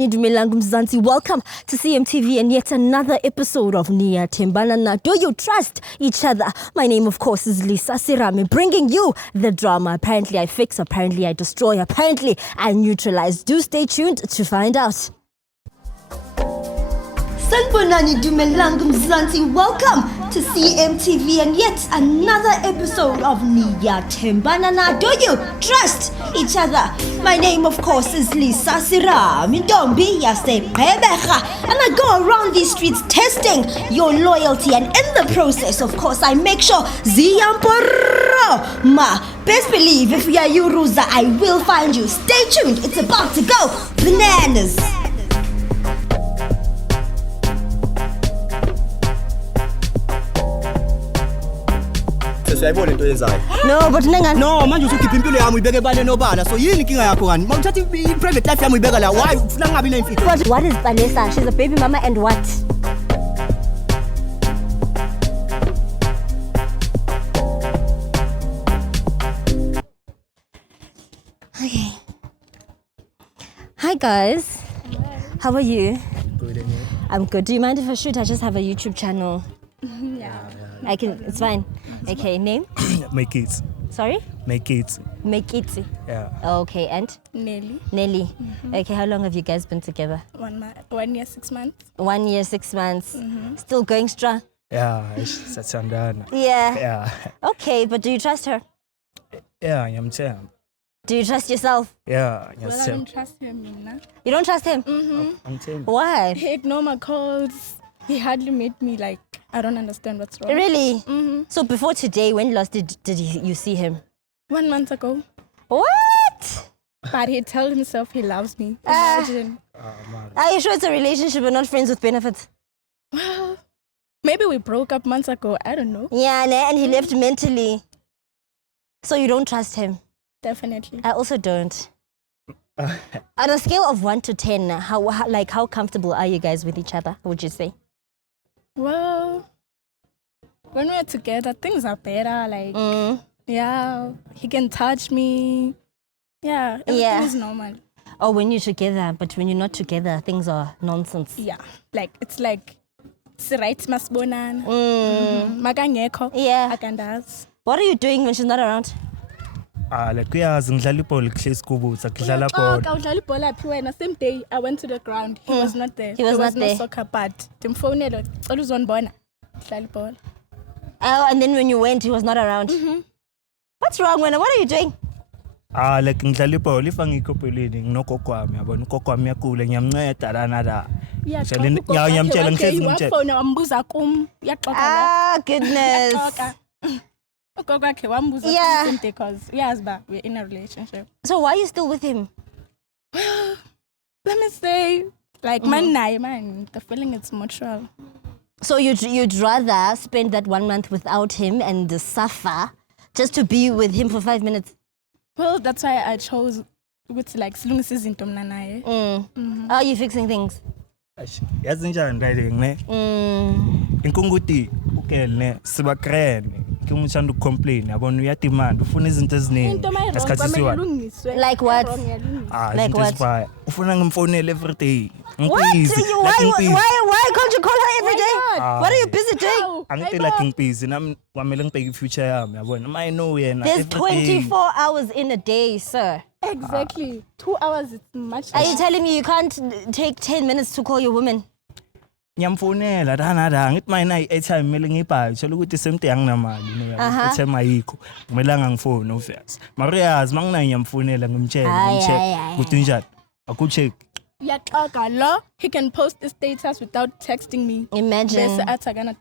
Welcome to CMTV and yet another episode of Niyathembana Na. Do you trust each other? My name, of course, is Lisa Sirame, bringing you the drama. Apparently I fix, apparently I destroy, apparently I neutralize. Do stay tuned to find out. Sanibonani Dumelang Mzansi, welcome to CMTV and yet another episode of Niyathembana Na. Do you trust each other? My name, of course, is Lisa Sirame, Ntombi yaseGqeberha, and I go around these streets testing your loyalty, and in the process, of course, I make sure Ziyamporo ma. Best believe if you are Yuruza, I will find you. Stay tuned, it's about to go bananas. No, but no, manje usukhipha impilo yami uyibeke bale nobala. So yini inkinga yakho ngani? Mawuthatha i-private life yami uyibeka la. Why ufuna ngabi na imfihlo? But what is Vanessa? She's a baby mama and what? Okay. Hi guys. How are you? Good, and you? I'm good. Do you mind if I shoot? I just have a YouTube channel. Yeah. I can, it's fine. Okay, name? Make it. Sorry? Make it. Make it. Yeah. Okay, and? Nelly. Nelly. Okay, how long have you guys been together? 1 year, 6 months. 1 year, 6 months. Still going strong? Yeah, sathandana. Yeah. Yeah. Okay, but do you trust her? Yeah, ngiyamthemba. Do you trust yourself? Yeah, Well, I ngiyamthemba. don't trust him. You don't trust him? Ngiyamthemba. Why? He ignore my calls. He hardly made me like, I don't understand what's wrong. Really? So before today, when last did you see him? 1 month ago. What? But he told himself he loves me. Imagine. Are you sure it's a relationship and not friends with benefits? Well, maybe we broke up months ago. I don't know. Yeah, and he left mentally. So you don't trust him? Definitely. I also don't. On a scale of 1 to 10, how comfortable are you guys with each other, would you say? Well, when we're together, things are better. Like, yeah, he can touch me. Yeah, everything is normal. Oh, when you're together, but when you're not together, things are nonsense. Yeah, like, it's like, right masbonan. Magangeko. Yeah. Akandas. What are you doing when she's not around? Like kuyazi ngidlala ibhola kuhlezi kubutha kudlala ibhola. Same day I went to the ground. He was not there. He was not no there. Soccer, but timfonelo cela uzonibona. Dlala ibhola. Oh, and then when you went, he was not around. What's wrong, Wena? What are you doing? Like ngidlala ibhola if angikho pelini nginogogo wami yabona ugogo wami yakule ngiyamnceda lana la. Ngiyamtshela ngihlezi ngimtshela. Wafona wambuza kum. Uyaxoxa la. Ah, goodness. Ugogo wakhe wambuza Yeah. kum because uyazi ba we're in a relationship. So why are you still with him? Let me say like man, the feeling is mutual. So you'd rather spend that 1 month without him and suffer just to be with him for 5 minutes? Well, that's why I chose with like silungisa izinto mina naye. How are you fixing things? Yazi njani riding ne? Inkunguti ukele ne siba krene. Ngimthanda ukucomplain yabona uyademand ufuna izinto eziningi. Into my Esikhathi siwa. Like what? Like Izinto what? ezifaya. Ufuna ngimfonele every day. What? Why can't you call her every day? not? What are you busy doing? Angithi like ngibhizi nami kwamele ngibheke future yami yabona. I know yena There's everything. 24 hours in a day, sir. Exactly. 2 hours is much. Are you telling me you can't take 10 minutes to call your woman? Ngiyamfonela dana ngithi mina i-airtime kumele ngibhaye thola ukuthi semte anginamali i-airtime ayikho kumelanga ngifone obvious mara uyazi manginayo ngiyamfonela ngimtshela ukuthi njani akucheck Yakaga lo, he can post the status without texting me. Imagine. Bese athakana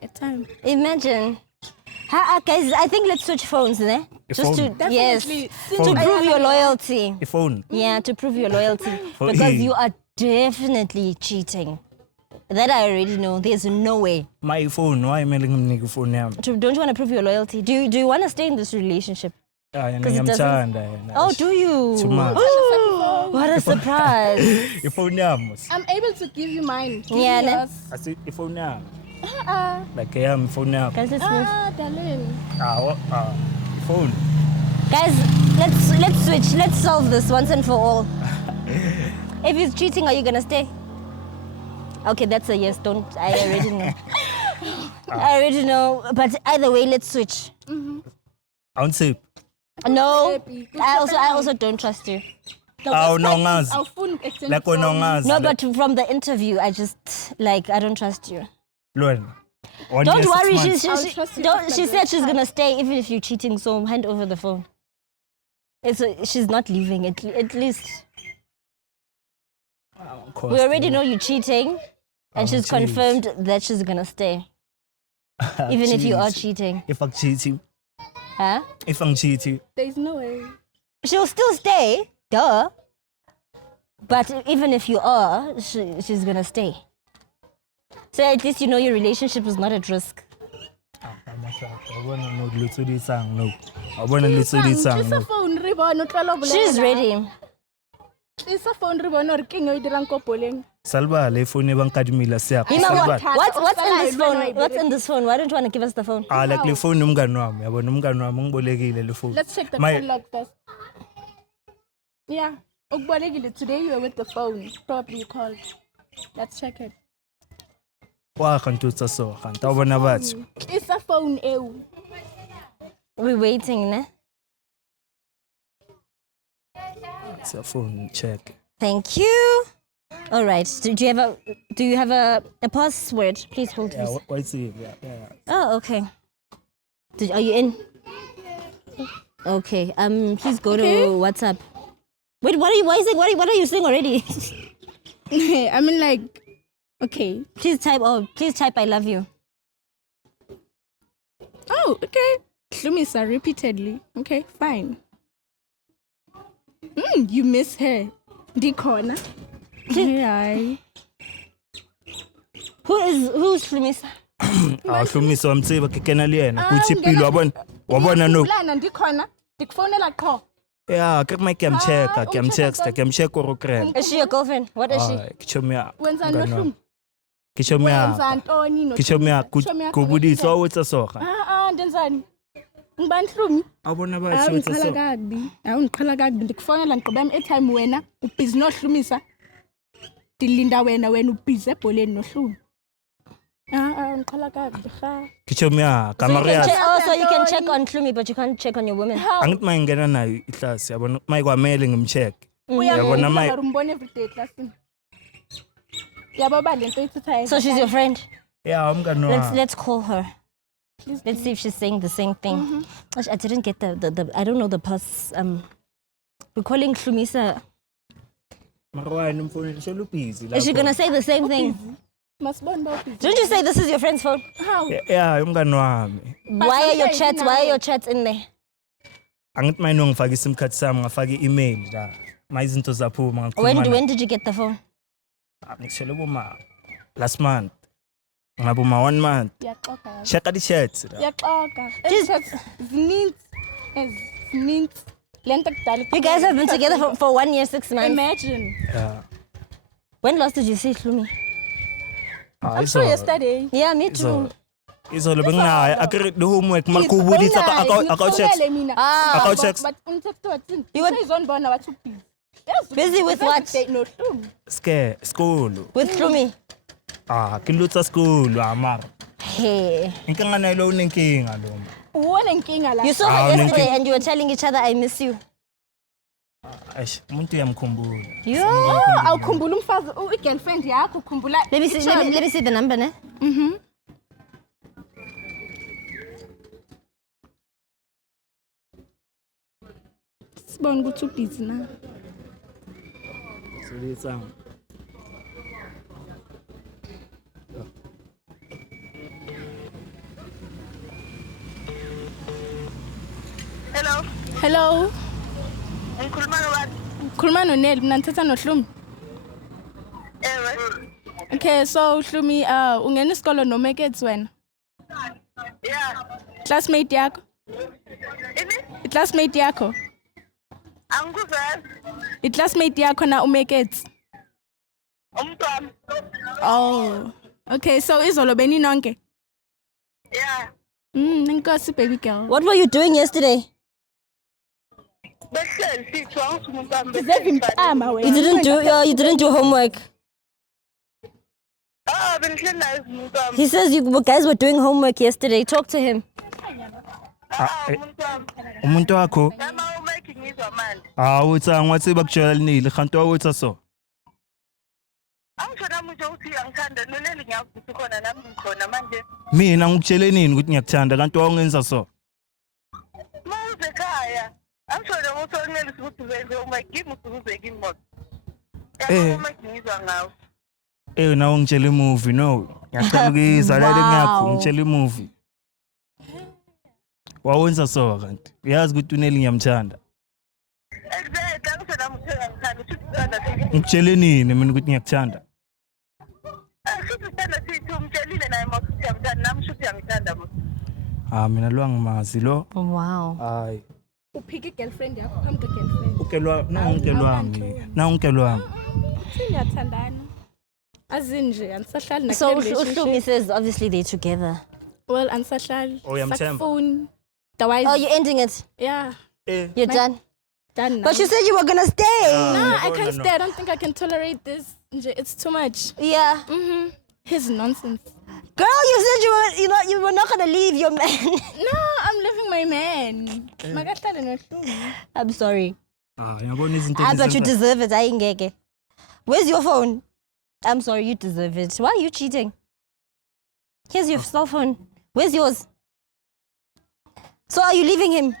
airtime. Imagine. Guys, I think let's switch phones, ne? Just to Definitely. yes, Phone. to prove your loyalty. phone Yeah, to prove your loyalty because you are definitely cheating. That I already know. There's no way. my phone why kumele ngimnike phone yami Don't you want to prove your loyalty? Do you want to stay in this relationship? yena 'Cause it doesn't- ngiyamthanda yena Oh, do you? Too much. Ooh, what a surprise. iphone yami I'm able to give you mine. Give Yeah, me ne? yours. asi iphone yami Ah, like yami phone yami Guys, let's move. darling. phone Guys, let's switch. Let's solve this once and for all. If he's cheating, are you gonna stay? Okay, that's a yes. Don't. I already know. I already know. But either way, let's switch. Awunsiphi? No. I also don't trust you. Awunongazi. Like unongazi. No, but from the interview, I just I don't trust you. Lwena. Don't worry. She said she's gonna stay even if you're cheating. So hand over the phone. She's not leaving. At least. We already know you're cheating, and she's confirmed that she's gonna stay, even if you are cheating. If I'm cheating. Huh? If I'm cheating. There's no way. She'll still stay, duh. But even if you are, she's gonna stay. So at least you know your relationship is not at risk. She's ready. Salva le phone bankadimila siya. What's in this phone? What's in this phone? Why don't you want to give us the phone? Like le phone umngani wami, yabona umngani wami ngibolekile le phone. Let's check the catalog first. Yeah. Today you were with the phone. Probably you called. Let's check it. It's a phone, ew. We're waiting, ne? It's a phone, check. Thank you. All right. Do you have a password? Please hold this. What's it? Yeah. Oh, okay. Are you in? Okay. Please go to WhatsApp. Wait, what are you saying already? I mean, okay. Please type I love you. Oh, okay. Lumisa repeatedly. Okay, fine. You miss her. Dikona. Hi. Who's Lumisa? Hlumisa wamtsiba kekenali yena kuthi impilo wabona no. Dikona. Dikfonela qho. Yeah, check or crème. Is she your girlfriend? What is she? Kichomia. Wenza nohlum. Kichomia kubudisa wetsa soga. Ndenzani? Ngibani hlumi? Abona bathi wetsa soga. Awungiqhala kabi ndikufonela ngiqoba airtime wena ubhizi nohlumisa. Dilinda wena ubhizi ebholeni nohlumi. Ngiqhala kabi ha. Kichomia Kamaria. So you can check on Hlumi but you can't check on your women. Angithi mayingena nayo ihlasi yabona mayikwamele ngimcheck. Yabona may umbone every day classini. Yababa lento itsitha. So she's your friend? Yeah, umngani wami. Let's call her. Let's see if she's saying the same thing. I didn't get the I don't know the pass. We're calling Hlumisa. Is she gonna say the same thing? Don't you say this is your friend's phone? How? Yeah, umngani wami. Why are your chats in there? Angithi mayino ngifaka isim card sami ngafaka i-email la. Mayizinto zaphuma ngakhuluma. When did you get the phone? Ngishelo boma last month. Ngabuma 1 month. Yaxoka. Shaka the chats. Yaxoka. Zininzi. Lento kudala. You guys have been together for 1 year, 6 months. Imagine. Yeah. When last did you see Hlumi? I'm sure yesterday. Yeah, me too. Izolo benginayo akere the homework makubulisa account checks. Account checks. But untext wathini? You were izonibona wathi busy. Busy with what? No Hlumi. School. With Hlumi. Kilutsa school amara. Hey. Inkinga nayo lo unenkinga lo. Uwona inkinga la. You saw her yesterday and you were telling each other I miss you. Umuntu uyamkhumbula. Yo, awukhumbula umfazi girlfriend yakho ukhumbula. Let me see the number, ne? Sibona ukuthi ubusy na. Silitsang. Hello. Ngikhuluma noNel mina ngithatha noHlumi. Okay, so Hlumi ungena isikolo noMekets wena? Yeah. Classmate yakho? Classmate yakho? Angikuzazi. Classmate yakho na uMekets? Umntwana. Oh. Okay, so izolo beni nonke? Yeah. Inkosi baby girl. What were you doing yesterday? Behleli sithi awuthi umuntu wami Deserve impama You didn't do homework. bengihleli naye umuntu wami. He says you guys were doing homework yesterday. Talk to him. Umuntu wami. Umuntu wakho. Nama umake ngizwa manje. Uthi angwathi bakujoyelanile, kanti wawuthi so. Angisho nami nje uthi angithanda noleli ngiyavusa khona nami ngikhona manje. Mina ngikutshele nini ukuthi ngiyakuthanda kanti wawungenza so. Mawuze ekhaya. Angisho nami uthi oneli ukuthi uzenze umake kimi usuze kimi moto. Yabo umake ngizwa ngawo. Nawe ngitshela imovie no. Ngiyacabukisa lale ngiyakho Wow. ngitshela imovie. Wawenza so kanti. Uyazi ukuthi uneli ngiyamthanda. Exactly, angisho nami uthi angithanda uthi uthanda. Ngikutshele nini mina ukuthi ngiyakuthanda? Futhi sithanda sithi umtshelile naye mawuthi uyamthanda nami shuthi uyangithanda mama. Mina lo angimazi lo. Wow. Hayi. Uphike i-girlfriend yakho phambi kwe-girlfriend. Ukelwa nonkelwami. Siyathandana. Azinje anisahlali na So relationship. Uhlumi says obviously they're together. Well, anisahlali. Uyamthemba? Phone. Otherwise, Oh, you're ending it. yeah. You're done. Done now. But you said you were gonna stay. Nah, I can't stay. I don't think I can tolerate this. It's too much. Yeah. His nonsense. Girl, you said you were not gonna leave your man. No, I'm leaving my man. Magahlale noHlumi. I'm sorry. Yabona izinto But you deserve it. Ayingeke. Where's your phone? I'm sorry, you deserve it. Why are you cheating? Here's your cell phone. Where's yours? So are you leaving him?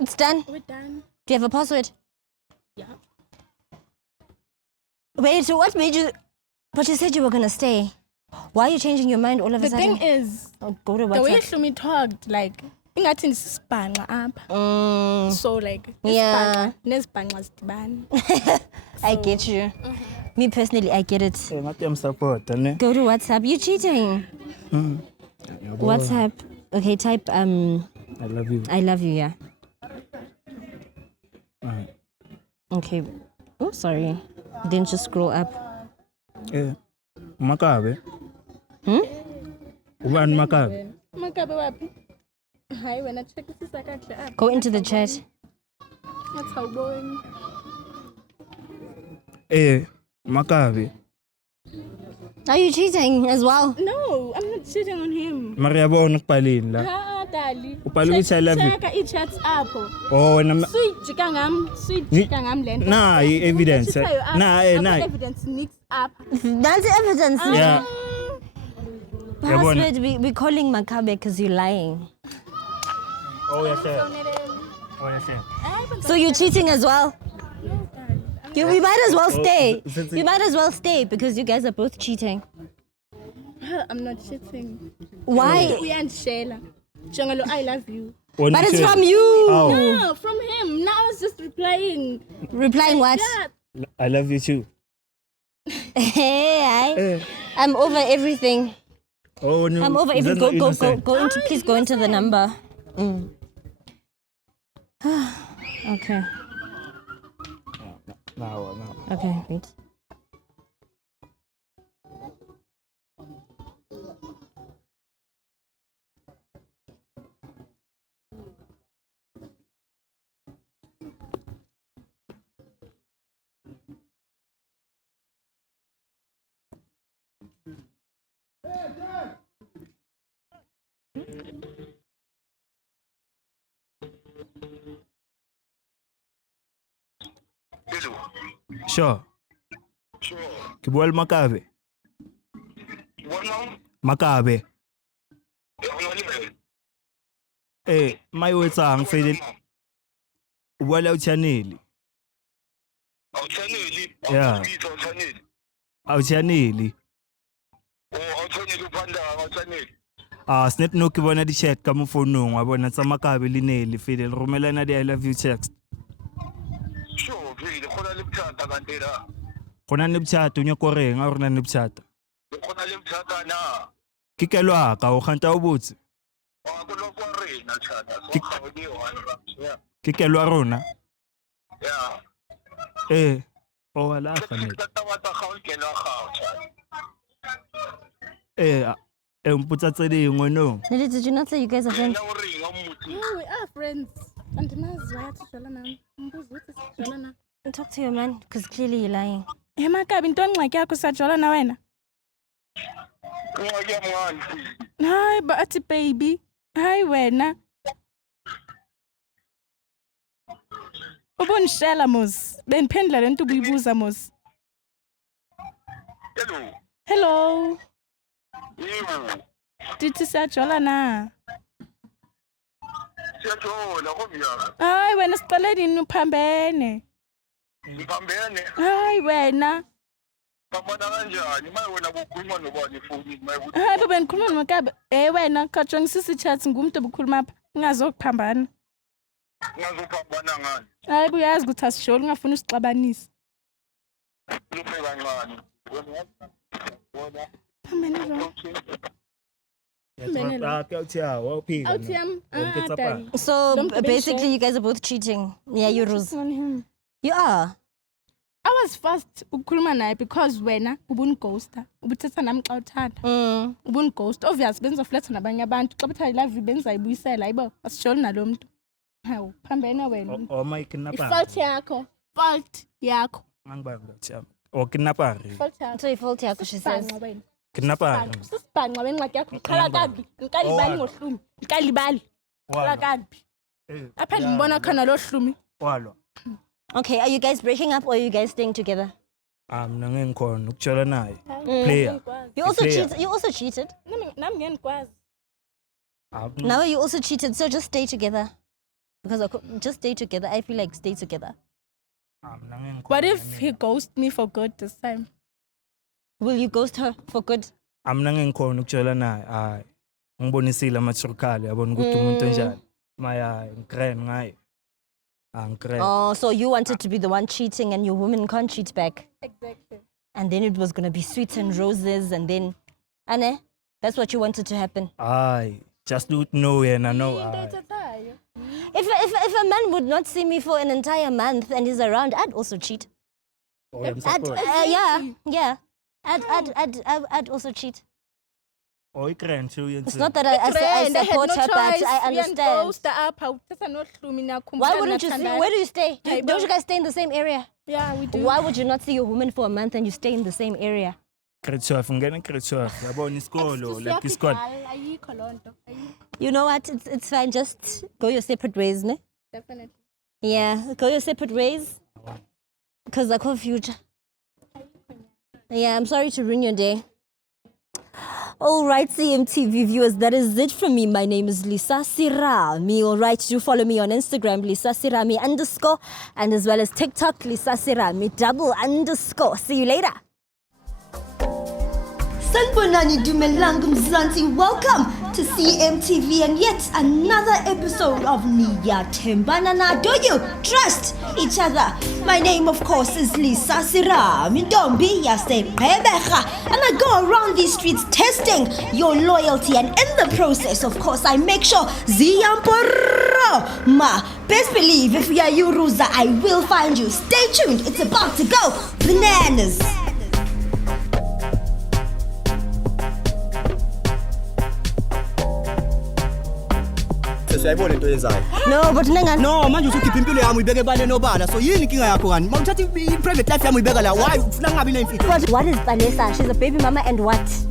It's done. We're done. Do you have a password? Yeah. Wait, so what made you... But you said you were gonna stay. Why are you changing your mind all of a The sudden? thing is, Oh, go to the way WhatsApp. Hlumi talked, like, ingathi nisibhanqa apha. So like, Yeah. nesibhanqa sidibana. I get you. Me personally, I get it. ngathi yamsupport ne. Go to WhatsApp. You're cheating. WhatsApp. Okay, type I love you. I love you, yeah. Alright. Okay. Oh, sorry. Didn't just scroll up. Makabe. Ubani Makabe? Makabe wapi? Hayi wena checkisisa kahle apha. Go into the chat. Ngathi awuboni. Makabe. Are you cheating as well? No, I'm not cheating on him. Mari yabona ukubhaleni la. Dali. Ubhale ukuthi I love you. Check i-chats apho. Wena Suyijika ngam lento. nah evidence. Nah Evidence nicks up. That's evidence. Yeah. Password, we're calling Makabe because you're lying. Oh yeah. So you're cheating as well? You might as well stay. You might as well stay because you guys are both cheating. I'm not cheating. Why? Uyandishela. Jongalo, I love you. But it's from you. No, from him. Now I was just replying. Replying what? Yeah. I love you too. Hey, I'm over everything. Oh no. I'm over everything. Go into. Please go into the number. Okay. Now. Okay. Wait. Sure. Kibwal Makabe. Makabe. My words are unfaded. Well out channel. Yeah. Out channel. Snap no kibona di chat kama phone no ngabona tsa Makabe lineli fidel romelana di I love you text. Sure, vile khona lemthatha kanti la. Khona nebutshata unyakoreng a rona nebutshata. Khona lemthatha na. Kikelwa ka o khanta o botse. Akuloko rena tshata. So ni one. Yeah. Kikelwa rona. Yeah. O wala khanet. Tatawata khawke la khaw tshata. Mputsa tse dingwe no. Did you not say you guys are friends? Na o ringa muti. No, we are friends. Andimazi wathi sidlala nami. Mbuzo uthi sidlala na. Talk to your man, because clearly you're lying. Makabi into ngxaki yakho siyajola na wena. Ingxaki yami ngani? Hayi bathi baby. Hayi wena. Ubonishela mos. Beniphendula lento ubuyibuza mos. Hello. Hello. Yebo. Dithi siyajola na. Siyajola komya. Hayi wena sicela nini uphambene? Ngibambene. Hayi wena. Bambana kanjani? Maye wena ukukhuluma nobani efonini maye ukuthi. Hayi baba ngikhuluma noMakabe. Wena khatshwa ngisisi chat ngumuntu obukhuluma apha. Ungazokuphambana. Ngazophambana ngani? Hayi buyazi ukuthi asisholi ungafuna usixabanisa. Luphe kancane. Wena. Phambene lo. So Don't be basically, shy. you guys are both cheating. Yeah, you Rose. You are. I was first ukukhuluma naye because wena ubunighosta. Ubuthetha nami xa uthanda. Ubunighost. Obvious benza flat nabanye abantu. Xa bethatha i-love you benza ibuyisela ayibo. Asisholi nalo muntu. Hawu, phambene wena. My kidnapper. Fault yakho. Fault yakho. Kidnapper. Fault yakho. So you fault yakho, she says. Kidnapper. Sisibhanqa wengxaki yakho. Uqala kabi. Ngikalibali ngohlumi. Ngikalibali. Uqala kabi. Apha ngibona khona lo hlumi. Walo. Okay, are you guys breaking up or are you guys staying together? Nangengikhona ukujola naye. Player. You also Player. cheated. You also cheated. Nami ngiyakwazi. Now you also cheated, so just stay together. Because just stay together. I feel like stay together. What if he ghosted me for good this time? Will you ghost her for good? Nangengikhona ukujola naye. Hayi. Ngibonisile amathurukali yabona ukuthi umuntu onjani. Maya ngikren ngaye. Oh, so you wanted to be the one cheating and your woman can't cheat back. Exactly. And then it was going to be sweet and roses and then... Anne, that's what you wanted to happen. Aye. Just do it nowhere and I know. If a man would not see me for an entire month and he's around, I'd also cheat. Yeah. I'd also cheat. It's not that I support her, but I understand. Why wouldn't you see? Where do you stay? Don't you guys stay in the same area? Yeah, we do. Why would you not see your woman for a month and you stay in the same area? You know what? It's fine. Just go your separate ways, ne? Definitely. Yeah, go your separate ways. Because I call future. Yeah, I'm sorry to ruin your day. All right, CMTV viewers, that is it from me. My name is Lisa Sirami. All right, do follow me on Instagram, Lisa Sirami _ and as well as TikTok, Lisa Sirami _. See you later. Sanibonani Dumelang Mzansi, welcome to CMTV and yet another episode of Niyathembana Na. Do you trust each other? My name of course is Lisa Sirami Ntombi yaseGqeberha, and I go around these streets testing your loyalty, and in the process of course I make sure ziyamporo ma. Best believe if you are Yuruza, I will find you. Stay tuned, it's about to go bananas. Siyayibona into yenzayo. No, but nengani. No, manje usukhipha impilo yami uyibeke ebale nobala. So yini inkinga yakho kani? Mawuthatha i-private life yami uyibeka la. Why ufuna ngabi nemfihlo? What is Vanessa? She's a baby mama and what?